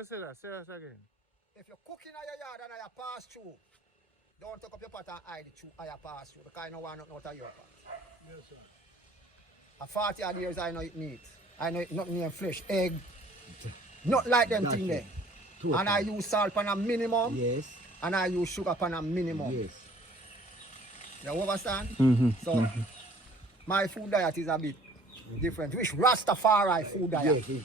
you say that? Say that again. If you're cooking in your yard and you pass through, don't take up your pot and hide it through you pass through because I don't want nothing out of your pot. Yes, sir. For 40 odd years I know it meat. I know it nothing near flesh, egg. Not like them thing there. Totally. And I use salt on a minimum. Yes. And I use sugar on a minimum. Yes. You understand? So Mm-hmm. my food diet is a bit different. Which Rastafari food diet. Yes,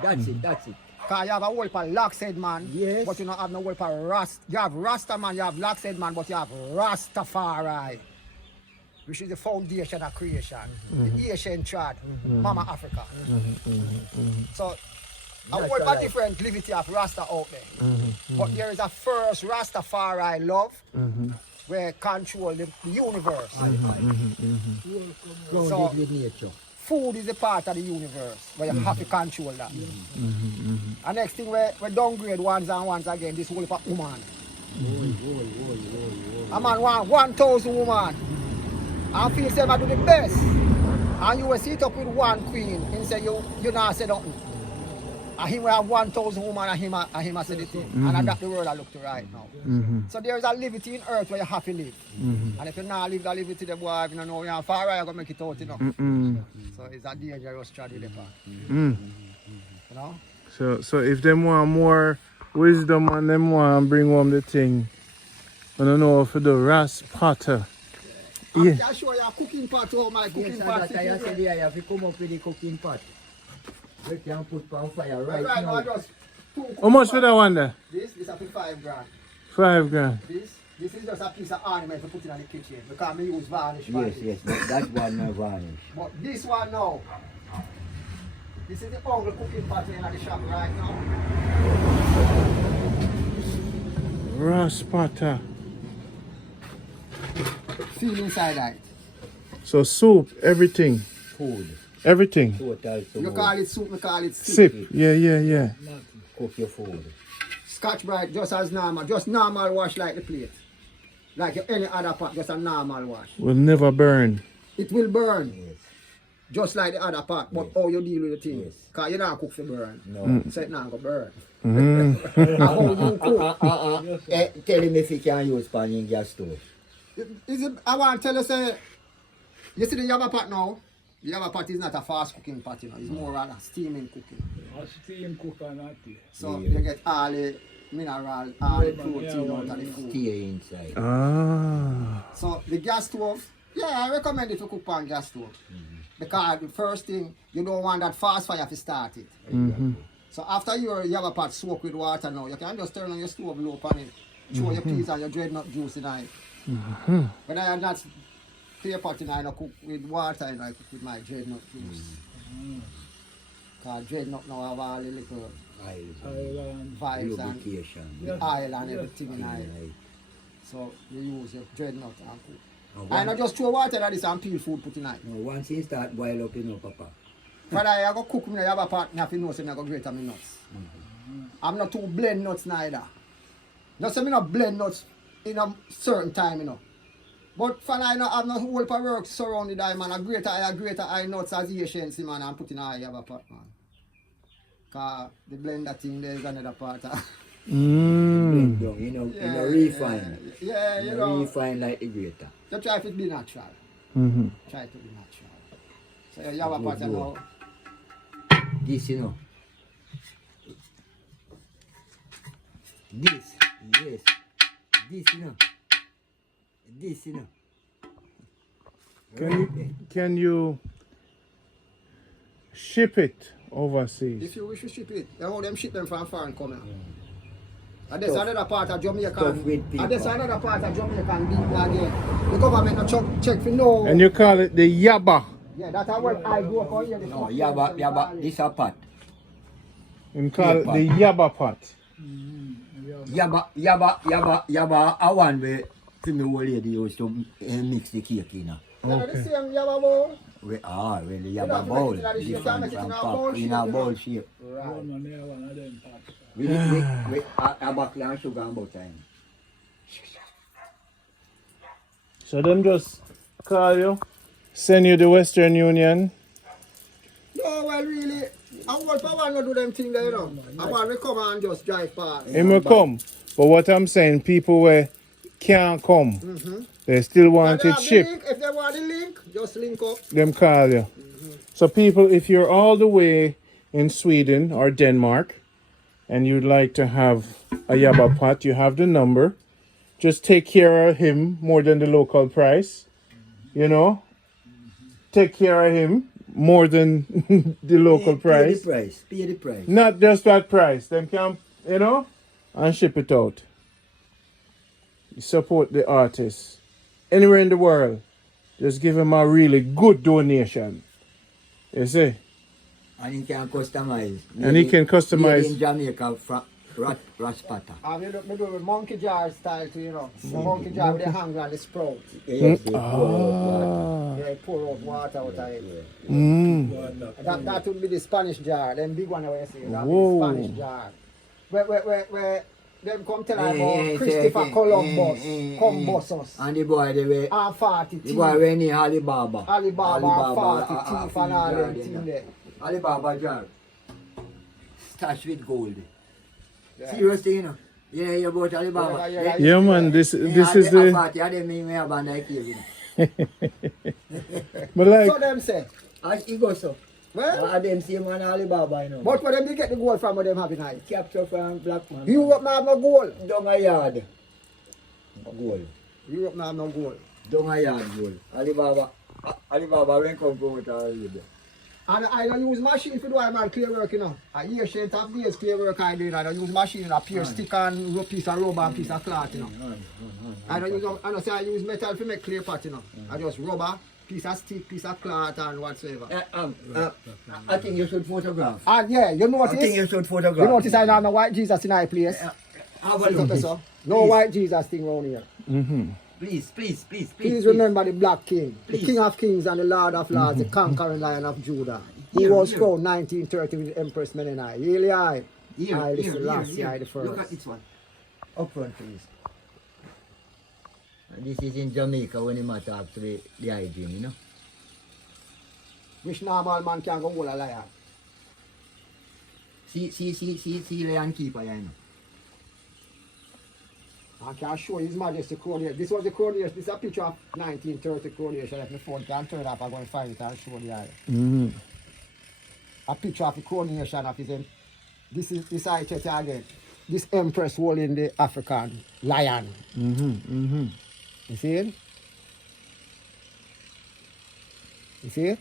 that's it, that's it. Because you have a whole for lax head man, Yes. but you don't have no whole for Rast. You have Rasta man, you have lax head man, but you have Rastafari, which is the foundation of creation, the Asian trad, Mama Africa. So a whole for different livity of Rasta out there. But there is a first Rastafari love where control the universe. Grounded So- with nature. Food is a part of the universe where you have to control that. And next thing we downgrade once and once again this whole for woman. A man want 1,000 woman and feel say I do the best. And you will sit up with one queen and say you not say nothing. And him will have 1,000 woman and him a say the thing. And that's the world I look to right now. So there is a liberty in earth where you have to live. And if you not live the liberty, the boy, if you don't know, you're far right, you're going to make it out, you know. So it's a dangerous strategy. You know? So if them want more wisdom and them want to bring home the thing, I don't know if you do Raspater. Yeah. I'll show you a cooking pot, how my cooking Yes, pot that's why I said, yeah, you have to come up with the cooking pot. We can put on fire right now. Just How much for that one there? This is up to 5 grand. 5 grand. This is just a piece of ornament to put in the kitchen because I use varnish. Yes, that's one my varnish. But this one now, this is the only cooking pot in the shop right now. Raspater. Feel inside that. So soup, everything. Food. Everything. Total food. You call it soup, we call it Sip. Yeah. Cook your food. Scotch Brite just as normal, just normal wash like the plate. Like any other pot, just a normal wash. Will never burn. It will burn, Yes. just like the other pot, but how you deal with the thing. Yes. Because you don't cook for burn. No. So it not go burn. Mm. And how you cook. Tell him if he can use pan in gas stove. Is it, I want to tell you, say, you see the Yabba pot now? The Yabba pot is not a fast cooking pot, you know. It's more rather steaming cooking. A steam cooker, not tea. So you get all the mineral, all the protein out of the food. Stay inside. Ah. So the gas stove, yeah, I recommend it to cook on gas stove. Because the first thing, you don't want that fast fire to start it. So after your Yabba pot soak with water now, you can just turn on your stove low on it, throw your peas and your dreadnought juice in it. When I have that clear pot in, I don't cook with water, and I cook with my dreadnought juice. Because dreadnought now have all the little Island. vibes and Lubrication. the oil and everything in it. So you use your dreadnought and cook. And I not just throw water at this and peel food put in it. No, once you start boil up, you know, Papa. But I go cook me, I have a pot, I have to know so I go grate my nuts. I'm not too blend nuts neither. Not say me not blend nuts in a certain time, you know. But for I not have no whole for work surrounded I man, a greater I nuts as Asians man and put in I have a pot man. Cause the blender thing there is another part. Blend down, you know, Yeah, refine. Yeah, you know. Refine like the grater. You try to be natural. Try to be natural. So you have a pot now. This, you know. This, yes. This, you know. This, you know. Can you ship it overseas? If you wish to ship it, you know them ship them from foreign coming. And there's another part of Jamaica. And there's another part of Jamaican people again. The government no check for no. And you call it the Yabba. Yeah, that's how I grew up on here. No, Yabba, this a pot. And call it the Yabba pot. Yabba, I want where the old lady used to mix the cake in. Okay. The same Yabba bowl. Well, the Yabba bowl. Different from cup, in a bowl shape. Right. One on there, one of them pots. With tobacco and sugar and butter. So them just call you, send you the Western Union. No, well really, I want power not do them thing there, you know. I want to come and just drive past. He may come. But what I'm saying, people where can't come, they still want it shipped. Link. If they want the link, just link up. Them call you. So people, if you're all the way in Sweden or Denmark and you'd like to have a Yabba pot, you have the number. Just take care of him more than the local price. You know? Take care of him more than the local price. Pay the price. Not just that price. Them can, you know, and ship it out. Support the artists. Anywhere in the world, just give him a really good donation. You see? And he can customize. And he can customize. Made in Jamaica from Raspater. And we do with monkey jar style too, you know. Monkey jar with the hanger and the sprout. Yes, They pour out water out of it. That would be the Spanish jar. Them big one where you see. That be the Spanish jar. Where them come tell us about Christopher Columbus us. And the boy they were. And 40 The boy went in Alibaba. Alibaba 40 teeth and all them thing there. Alibaba jar. Stashed with gold. Yeah. Serious thing, you know. Yeah, you about Alibaba. Yeah, man, this is the... But like... So them say. As he goes so. Well, them see man Alibaba, you know. but where them they get the gold from, where them have it now? Capture from black man. Europe now have no gold. Down a yard. Gold. Europe now have no gold. Down a yard gold. Alibaba when come with Alibaba. And I don't use machine for do I man clear work, you know. I hear shit of days clear work I do. I don't use machine, a pure stick and a piece of rubber and piece of cloth, you know. I don't say I use metal to make clear pot, you know. I just rubber, piece of stick, piece of cloth and whatsoever. I think you should photograph. And yeah, you notice? I think you should photograph. You notice I don't have no white Jesus in our place? How about you? No white Jesus thing around here. Please remember the Black King, the King of Kings and the Lord of Lords, the conquering Lion of Judah. He was crowned 1930 with Empress Menenai. Really, I the first. Look at this one. Up front, please. And this is in Jamaica when you talk to the hygiene, you know. Which normal man can go hold a lion? See lion keeper, you know. I can show His Majesty coronation. This was the coronation. This is a picture of 1930 coronation. If the phone can turn up, I'm going to find it and show the eye. A picture of the coronation of his. This I check again. This Empress holding the African lion. You see it? You see it?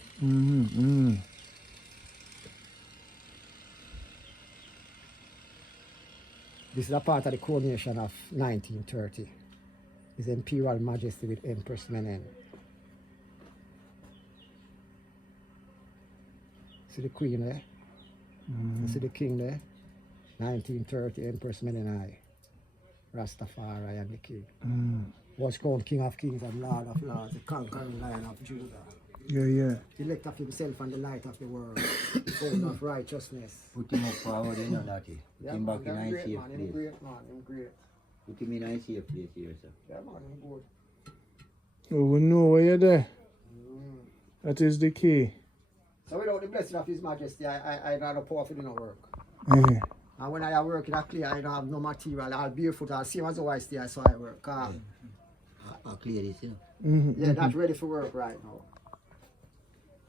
This is a part of the coronation of 1930. His Imperial Majesty with Empress Menen. See the Queen there? You see the King there? 1930 Empress Menenai. Rastafari and the King. Was called King of Kings and Lord of Lords, the conquering Lion of Judah. Yeah. The elect of himself and the light of the world. Full of righteousness. Put him up forward, you know that. Put him back in a safe place. I'm great. Put him in a safe place here, sir. Yeah, man, I'm good. Oh, we know where you're there. That is the key. So without the blessing of His Majesty, I don't have power for no work. Yeah. And when I work in a clear, I don't have no material. I'll barefoot, I'll see as I stay, so I work. I'll clear this, you know. Yeah, that's ready for work right now.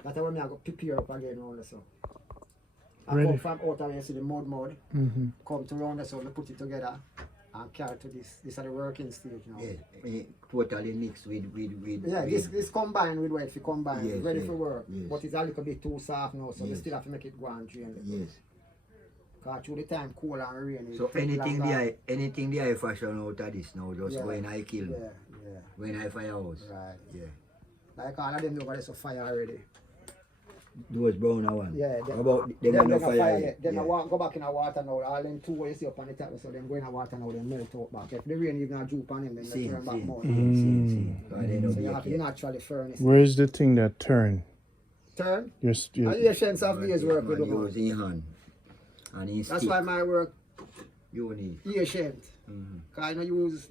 That's when I go prepare up again round so. I come from out of here, see the mud. Come to round so we put it together and carry to this. This is the working stage now. Yeah, totally mixed with yeah, this combined with what if you combine, yes, ready for work. Yes. But it's a little bit too soft now, so we still have to make it go and drain it. Yes. Because through the time cool and rainy. So anything the eye fashion out of this now, just go in I kill. Yeah. When I firehouse. Right. Yeah. Like all of them over there so fire already. Those brown one. Yeah. How about them no fire yet? Then go back in the water now. All them two ways you see up on the top, so them go in the water now, then melt out back. If the rain you're gonna droop on them, then they turn back more. So you have to naturally furnace. Where's the thing that turn? Turn? Yes. And the essence of these work with the man. Use in hand. And in That's stick. why my work You need. patient. Cause I don't use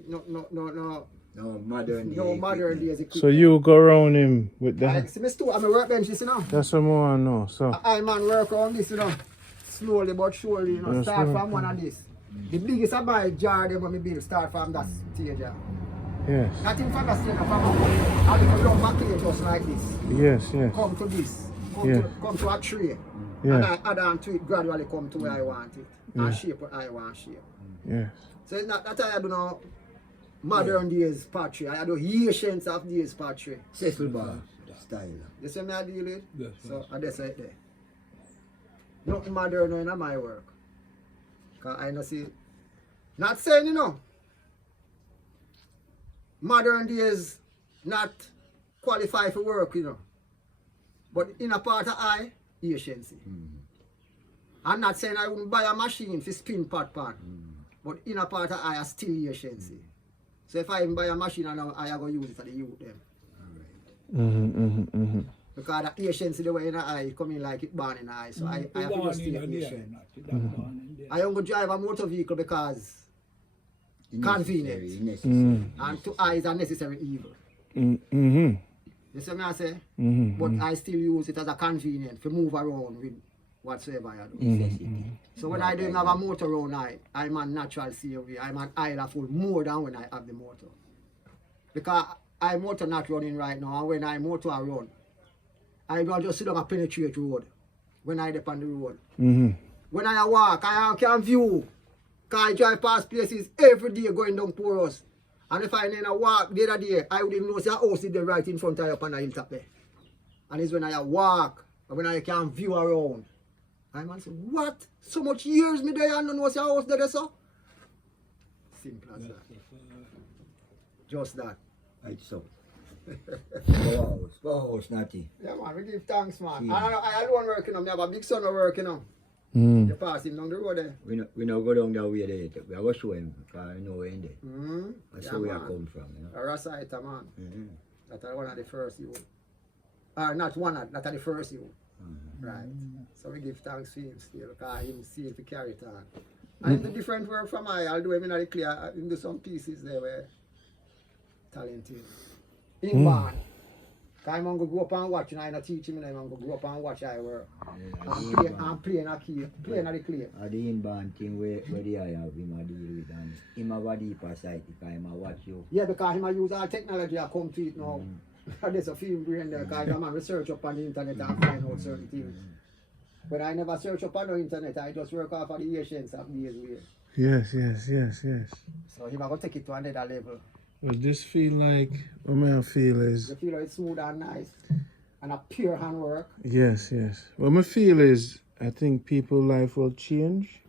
No modern day. No modern days equipment. So you go around him with I that? see me too. I'm a workbench, you know. That's what I want to know. So I man work on this, you know. slowly but surely, you know, That's start right. from one of this. The biggest of my jar them when me build, start from that stage. Yes. Nothing from the stage, from a little round maquette just like this. Yes, yes. Come to this. Yeah. Come to a tray. Yeah. And I add on to it, gradually come to where I want it. And shape what I want shape. Yes. So it's not that I do now modern days pottery. I do ancient of days pottery. Cecil Bar style. You see me I deal with? Yes, So I just right there. Nothing modern in my work. Cause I know see. Not saying, you know, modern days not qualify for work, you know. But in a part of I, efficiency. I'm not saying I wouldn't buy a machine for spin pot pan. But in a part of I are still efficiency. So if I even buy a machine and I go use it for the youth them. Because the efficiency the way in the eye come in like it born in the eye. So I have to just stay patient. I don't go drive a motor vehicle because convenient. And to eyes are necessary evil. You see me I say? But I still use it as a convenient to move around with whatsoever I do. So when I don't have a motor around I'm on natural COV. I'm on idle full more than when I have the motor. Because I motor not running right now, and when I motor I run, I don't just sit down and penetrate road when I dip on the road. When I walk, I can view. Because I drive past places every day going down Porous. And if I need a walk the other day, I would even know a house is there right in front of you up on the hilltop there. And it's when I walk, and when I can view around. I man say, what? So much years me there and don't know a house there, so? Simple as that. Just that. Right, so. Powerhouse, Natty. Yeah, man, we give thanks, man. I don't work, you know. I have a big son of work, you know. You pass him down the road there. We no go down that way there. We are going to show him, because I know where in there. That's where I come from, you know. A Raspater, man. That's one of the first you. Not one of, that are the first you. Right. So we give thanks to him still, because him see if he carry it on. And the different work from I'll do him in the clear, I'll do some pieces there where talented. In band. Because I'm going to go up and watch, and I'm not teaching him, I'm going to go up and watch I work. I'm playing a key, playing at the clay. The in-band thing where the I have him a deal with, and him have a deeper side, because him a watch you. Yeah, because him a use all technology I come to it now. There's a film brain there, because I'm a research up on the internet and find out certain things. But I never search up on the internet, I just work off of the patience of these ways. Yes. So him a go take it to another level. Well, this feel like, what I feel is... You feel like it's smooth and nice. And a pure handwork. Yes. What I feel is, I think people's life will change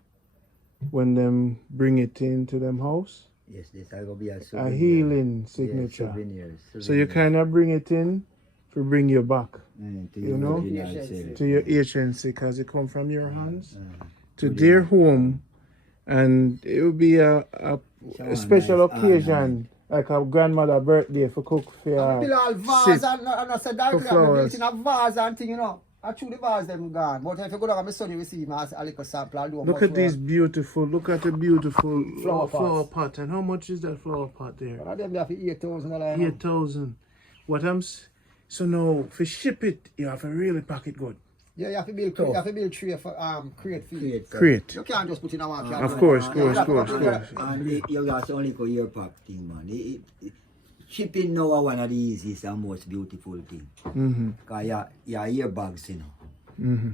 when them bring it into them house. Yes, this will be a A healing signature. Yeah, souvenirs. So you kind of bring it in to bring you back, To you know, agency. to your agency, because it come from your hands to their home, and it will be a special occasion, like a grandmother birthday for cook for I build all vase and I said that I built flowers. in a vase and thing, you know. I chew the vase them gone. But if you go down my son, you will see me as a little sample. I'll do a Look much at these work. beautiful, look at the beautiful Flower flower pots. pot. And how much is that flower pot there? But them there for $8,000. 8,000. What so now, for ship it, you have to really pack it good. Yeah, you have to build tray for crate feed. Great. You can't just put in a one. Of course. And you got only go ear pack thing, man. Shipping now one of the easiest and most beautiful thing. Because your ear bags, you know.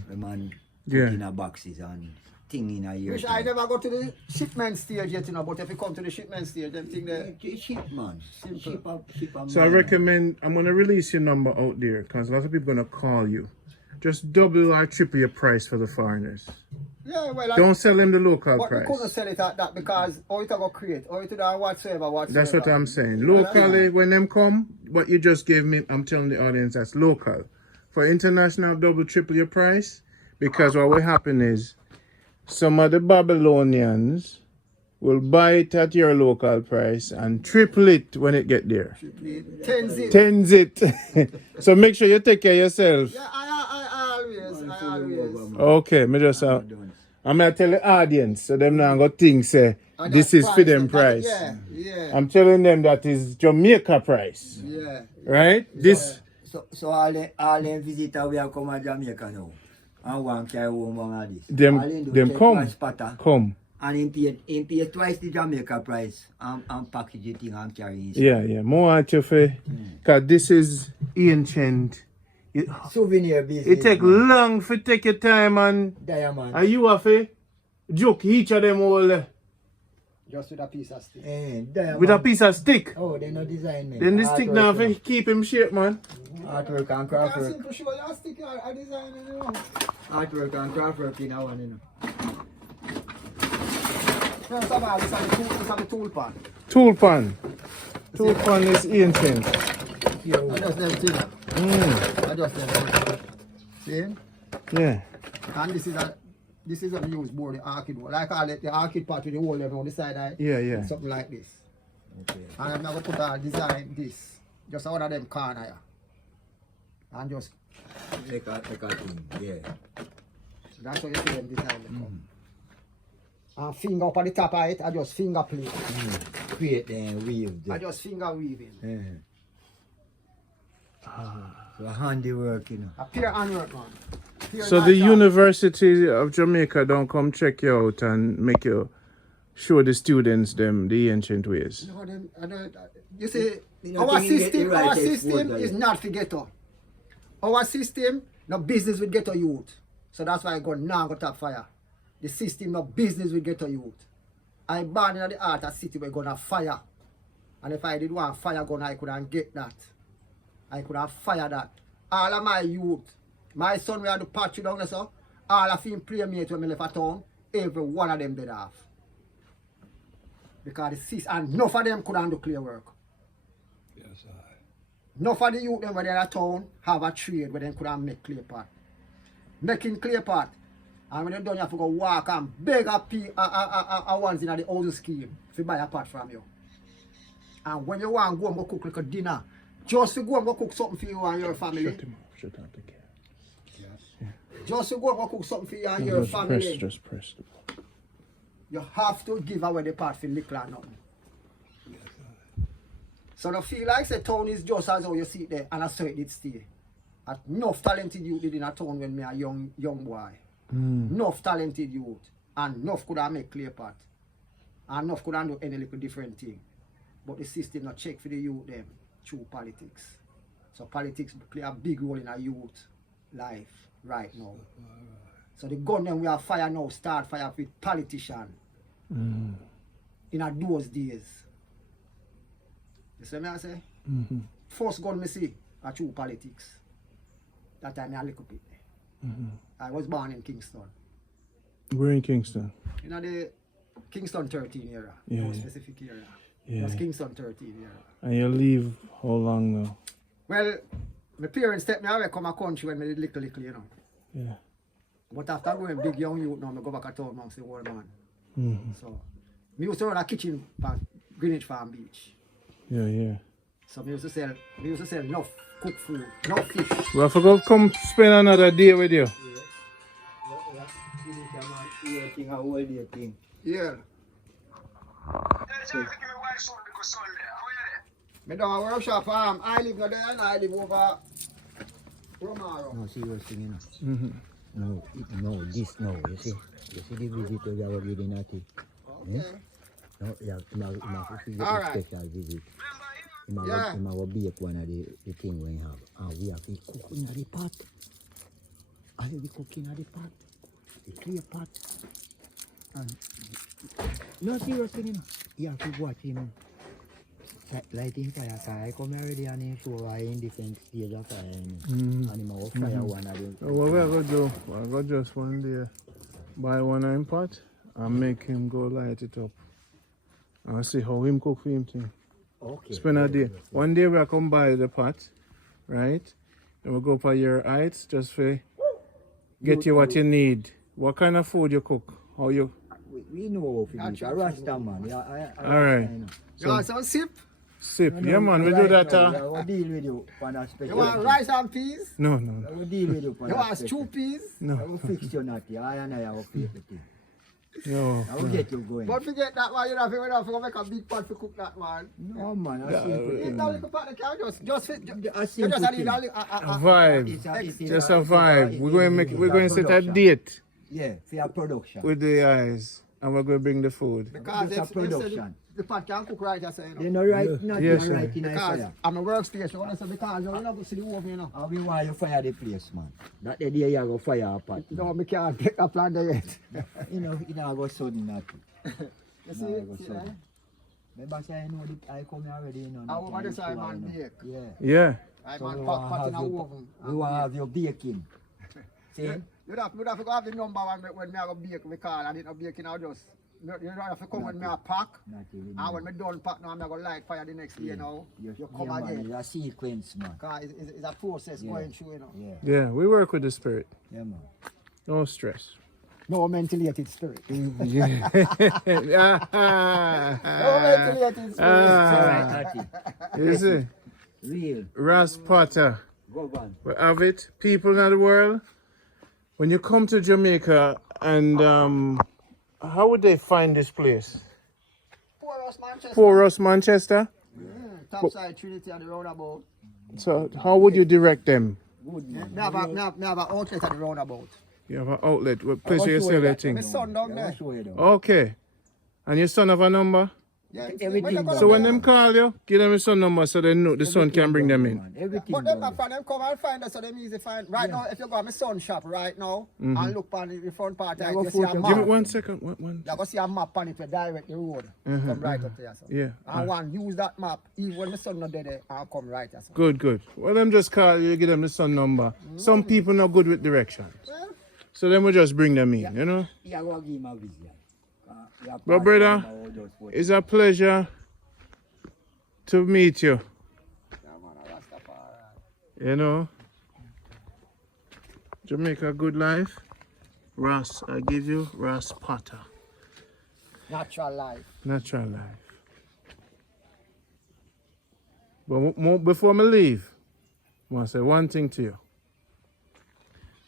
The man put in a boxes and thing in a ear. Which I never go to the shipment stage yet, you know, but if you come to the shipment stage, them thing there. Ship, man. Simple. Ship So I recommend, I'm going to release your number out there, because a lot of people are going to call you. Just double or triple your price for the foreigners. Yeah, well, Don't sell them the local but we couldn't price. sell it at that because how it go create, how it do whatsoever. That's what I'm saying. Locally, when them come, what you just gave me, I'm telling the audience that's local. For international, double, triple your price, because what will happen is some of the Babylonians will buy it at your local price and triple it when it get there. Tens it. So make sure you take care of yourself. Yeah, I always. Okay, me just I'm gonna tell the audience so them now go think say this is for them price. Yeah. I'm telling them that is Jamaica price. Yeah. Right? This So all the visitors we have come to Jamaica now. and one carry home one of this. Them- All him do them take come. Raspater, Come. and him pay twice the Jamaica price and package it thing and carry it. Yeah. More want you for, cause this is ancient. Souvenir business. It take man. long for take your time and Diamond. you have to joke each of them all Just with a piece of stick. Diamond. with a piece of stick. Oh, they no design man. Then the stick now for keep him shape, man. Artwork and Yeah, craftwork. simple show your stick a design, you know. Artwork and craftwork in our one, you know. First of all, this is the tool pan. Tool pan. Tool pan is ancient. I just them thing. I just them. See? Yeah. And this is a used board, the orchid board. Like I call it the orchid part with the hole on the side. Yeah. Something like this. Okay. And I'm going to put a design this. Just one of them corner here. And just, Take a thing, yeah. that's how you see them design them come. And finger up on the top of it, I just finger plate. Create and weave. I just finger weaving. So handiwork, you know. A pure handwork, man. Pure So the natural. University of Jamaica don't come check you out and make you show the students them the ancient ways. No, you see, You know, our think you get the system, right our export, system like is that. not for ghetto. Our system, no business with ghetto youth. So that's why I go now go top fire. The system, no business with ghetto youth. I born in the art of city, we're gonna fire. And if I did want fire gun, I couldn't get that. I could have fired that. All of my youth, my son we had to patch you down there, so all of him playmate when I left a town, every one of them did have. Because the system, and enough of them couldn't do clear work. Yes, I. Enough of the youth them when they're in a town have a trade where they couldn't make clay pot. Making clay pot. And when they're done, you have to go walk and beg a ones in the housing scheme to buy a pot from you. And when you want to go and go cook like a dinner, just to go and go cook something for you and your family. Shut out the cat. Just to go and go cook something for you and your family. Just press. You have to give away the part for little or nothing. So the feel like the town is just as how you see it there, and I saw it did stay. Enough talented youth did in a town when me a young boy. Enough talented youth. And enough could have make clay pot. And enough could have do any little different thing. But the system not check for the youth them through politics. So politics play a big role in a youth life right now. So the gun them we have fire now start fire with politicians. In a those days. You see me I say? First gun me see are through politics. That time I little bit. I was born in Kingston. We're in Kingston. You know the Kingston 13 era. Yeah, More yeah. specific era. Yeah. It was Kingston 13 era. And you leave how long now? Well, my parents take me away from my country when I did little, you know. Yeah. But after going big young youth now, I go back to town amongst the old man. So, me used to run a kitchen at Greenwich Farm Beach. Yeah. So, me used to sell enough cooked food, enough fish. We have to go come spend another day with you. Yeah. Me do a workshop farm. I live there and I live over Romaro. No, serious thing, you know. No, this no, you see. You see the visitor you are getting at it. Okay. No, yeah, you All right. special visit. You Yeah. will be one of the thing we have. And we have to cook in the pot. I will be cooking in the pot. The clear pot. And no serious thing, you know. You have to watch him. Lighting fire, I come already and he show I in different stage of fire. And him will fire one of them. So what we are going to do, we are going to just one day buy one of him pot and make him go light it up. And see how him cook for him thing. Okay. Spend a day. One day we are come buy the pot, right? Then we go for your heights just for get you what you need. What kind of food you cook? How you? We know how to do it. A Rasta man. All right. You want some sip? Sip. Yeah, man. We do that. I will deal with you on a special. You want rice and peas? No. I will deal with you on You a want special. stew peas? I will fix you not. I will pay the thing. No. I will get you going. But forget that one, you know, if you have to make a big pot to cook that one. No man, I Yeah, simple Eat thing, that man. little pot, just fit. A You simple just thing. need a Vibe. It's Just a vibe. We're going to set a date Yeah, for your production. with the eyes, and we're going to bring the food. because It's a if production. the pot can cook right, I say, you know. You know, right? Not Yes, sir. right in a Because fire. I'm a workstation, you know, because you're not going to see the oven, you know. How we want you fire the place, man. That the day you go fire a pot. No, I can't take a plan there yet. You know, you know, go sudden that. You see No, I it? go See sudden. that? Maybe say I know that I come here already, you know. I want this side, man, bake. Yeah. Yeah. I So man we pot want in a have your, oven. we want have your baking. See? You'd have to go have the number when me I go bake me call. I didn't bake in I just you don't have to come when me I pack. Not really. And when me done pack now I'm not gonna light fire the next day now. You come man, again. it's a sequence, man. Because it's a process Yeah. going through, you know. Yeah, Yeah, we work with the spirit. yeah, man. No stress. No ventilated spirit. Yeah. No ventilated spirit. Ah. Right, You see? real. Raspater. Go on. We have it. People in the world, when you come to Jamaica, and how would they find this place? Porous Manchester. Porous Manchester. Topside Trinity and the roundabout. So how would you direct them? Good, man. Me have an outlet at the roundabout. You have an outlet, what place I'll where you show sell you your that. thing. My son down I'll there. show you though. Okay. And your son have a number? Yeah, Everything when you down So when there. them call you, give them his son number so they know the son can bring them in. Man, everything But them down not find them come and find us so them easy find. Right now, if you go to my son shop right now and look on the front part, Yeah, you go see a photo. map. Give me 1 second. One. You go see a map on it to direct the road. Come right up there. So. Yeah. And one use that map, even when the sun not there, I'll come right there. So. Good. Well, them just call you, give them the son number. Some people not good with directions. Well, So then we just bring them in, you know? Yeah, go give him a visit. But brother, it's a pleasure to meet you. yeah, man, a Rastafari. You know, Jamaica Good Life. Ras, I give you Raspater. Natural life. Natural life. But before I leave, I want to say one thing to you.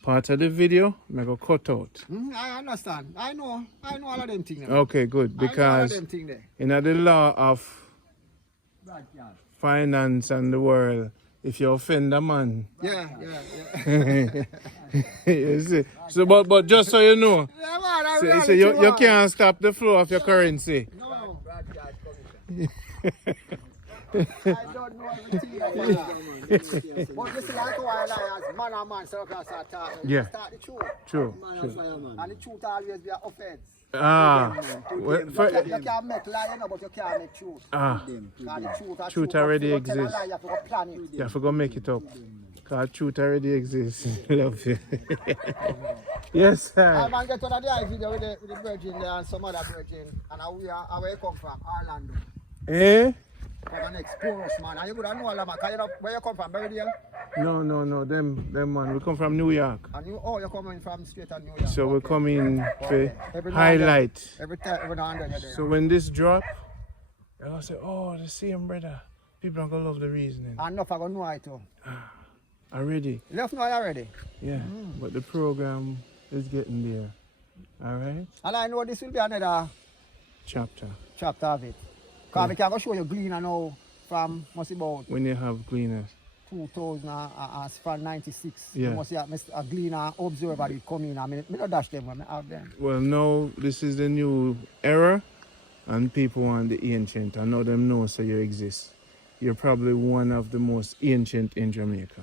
Part of the video, I go cut out. I understand. I know all of them things. Okay, good. I know all of Because them things there. in the law of finance and the world, if you offend a man, Yeah. you see. So, but just so you know, Yeah, man, I so reality, you man. can't stop the flow of your currency. No. I don't know everything that you know. But you see, like how I as man and man, so you can start talking. Yeah. Start the truth. True. And the truth always be an offense. Well, You can't make lie, you know, but you can't make truth. Because the truth, Truth already You tell a exists. lie, you have to go plan it. you have to go make it up. Because truth already exists. Love you. Yes, I sir. man get on the eye video with the virgin there and some other virgin. And where you come from? Orlando. Eh? From the next chorus, man. And you would know all of them. Where you come from? Berrydale? No. Them man. We come from New York. And you're coming from straight to New York. So we come in Every for now highlight. Every time, every now and then you're there. So when this drop, they're gonna say, oh, the same brother. People are gonna love the reasoning. And enough I go know it too. Already. Left now already. Yeah. But the program is getting there. Alright? And I know this will be another Chapter. chapter of it. Because we can go show you Gleaner now from must be about When you have cleaners. 2000 from 96. Yeah. You must see a Gleaner observer that come in. I mean, I don't dash them when I have them. Well, now this is the new era, and people want the ancient. I know them know so you exist. You're probably one of the most ancient in Jamaica.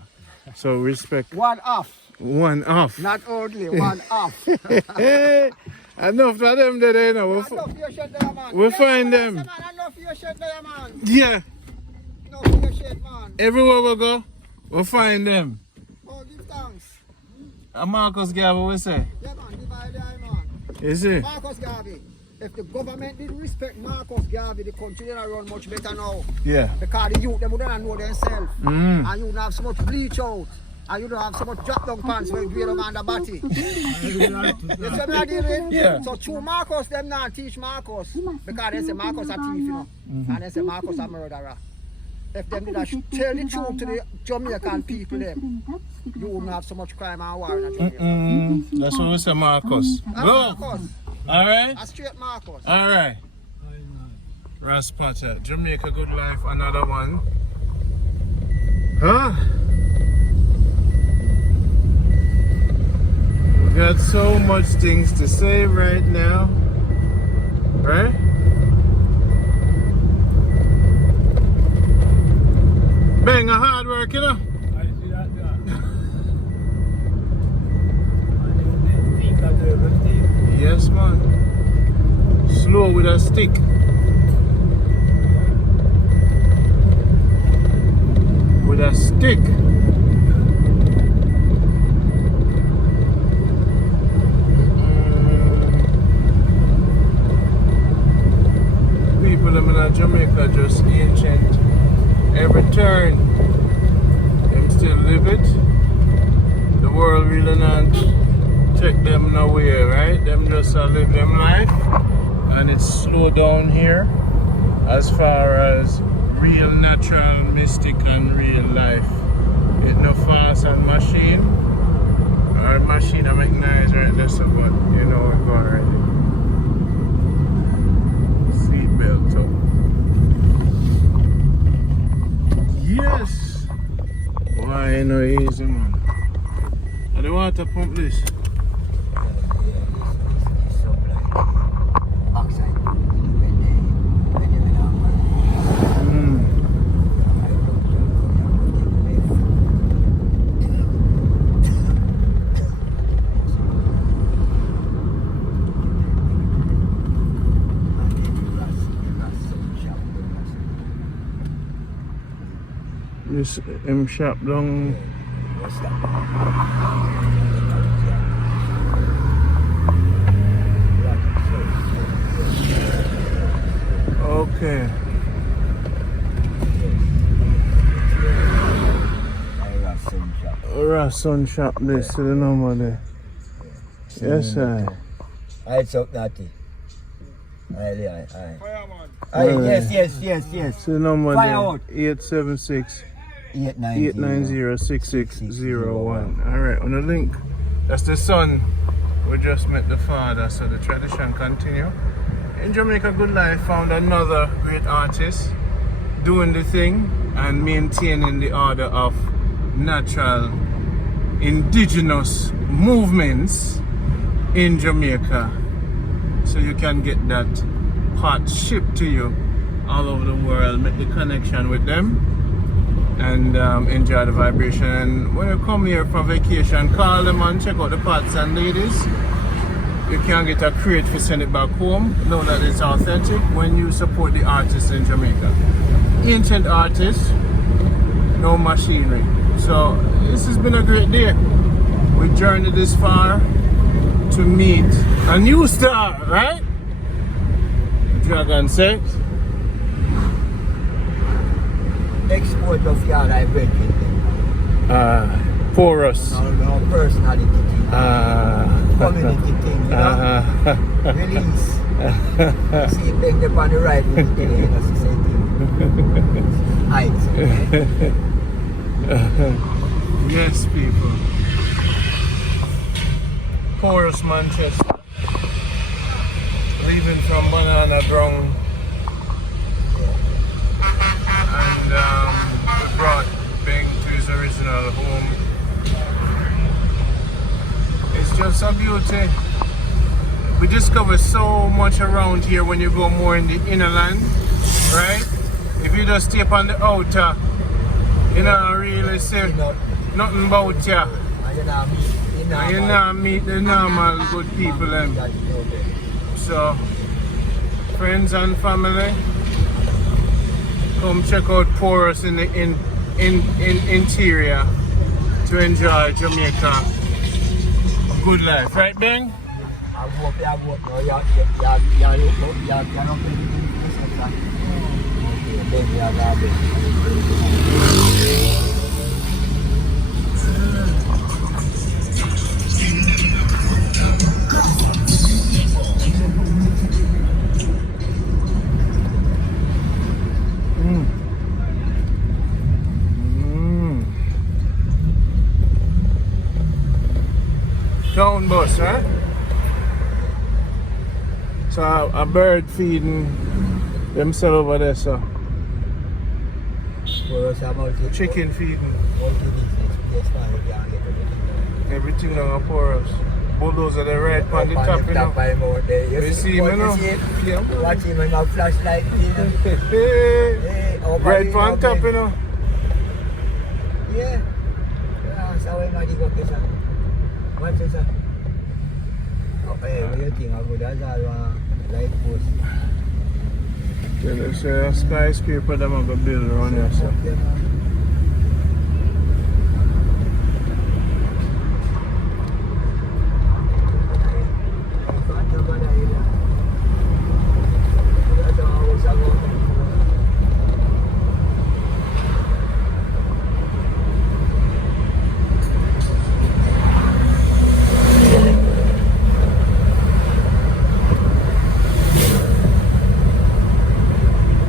So respect. One off. One off. Not only one off. Enough of them there, you know. Enough your shit there, man. We'll find them. Man, enough your shit there, man. Yeah. Enough your shit, man. Everywhere we go, we'll find them. Oh, give thanks. And Marcus Garvey, we say. Yeah, man. Divide the eye, man. You see? Marcus Garvey. If the government did respect Marcus Garvey, the country would run much better now. Yeah. Because the youth, they wouldn't know themselves. And you don't have so much bleach out. And you don't have so much drop down pants when you grade them on the body. You see what I mean? Yeah. So true Marcus, them not teach Marcus. Because they say Marcus a thief, you know. And they say Marcus a murderer. If them did tell the truth to the Jamaican people, them, you wouldn't have so much crime and war in Jamaica. That's what we say, Marcus. Marcus. All right? A straight Marcus. All right. Raspater, Jamaica Good Life, another one. Huh? We got so much things to say right now. Right? Bang, a hard work, you know? I see that, Yes, man. Slow with a stick. With a stick. People in Jamaica just ancient. Every turn, them still live it. The world really not take them nowhere, right? Them just live them life, and it's slow down here as far as real natural mystic and real life. It's no fast and machine. Our machine I make noise right there, so but you know we're going already. Seat belt up. Yes! Why you know easy, man? And the water pump this. This shop down. Okay. Sun shop this to the number there. Yes, sir. It's up that. Fireman. Yes. To the number Fire there. out. 876 890 890-6601. Alright, on the link. That's the son. We just met the father, so the tradition continue. In Jamaica Good Life found another great artist doing the thing and maintaining the order of natural indigenous movements in Jamaica, so you can get that pot shipped to you all over the world, make the connection with them and enjoy the vibration. And when you come here for vacation, call them and check out the pots, and ladies, you can get a crate to send it back home. Know that it's authentic when you support the artists in Jamaica. Ancient artists, no machinery. So this has been a great day. We journeyed this far to meet a new star, right? Dragon sex. Export of your library. Porous. No personality thing. Community thing, you know. Release. See, bring them on the right with the thing, you know, so say thing. Yes, people. Porous Manchester. Leaving from Banana Ground. And we brought Bing to his original home. It's just a beauty. We discover so much around here when you go more in the inner land, right? If you just stay up on the outer, you don't really see nothing about you. You not meet the normal good people then. So, friends and family, come check out Porous in the interior to enjoy Jamaica Good Life, right, Bing? Town bus, right? So a bird feeding themselves over there, so chicken feeding. Everything on a porous. Bulldozer the right on the top, you know. You see him, you know? Yeah. Watch him with my flashlight, you know. Right on top, you know. Yeah. Yeah, so I'm not going to what's this? Okay, what do you think? I'm going to light post. Yeah, there's a skyscraper that I'm going to build around here, so.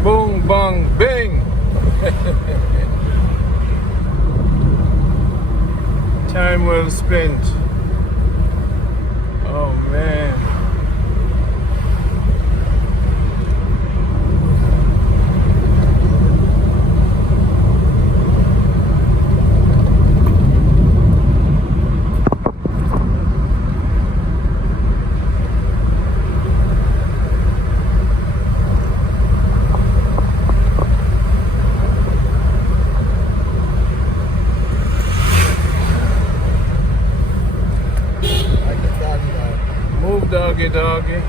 Boom, bang, bang! Time well spent. Oh man. Move, doggy, doggy.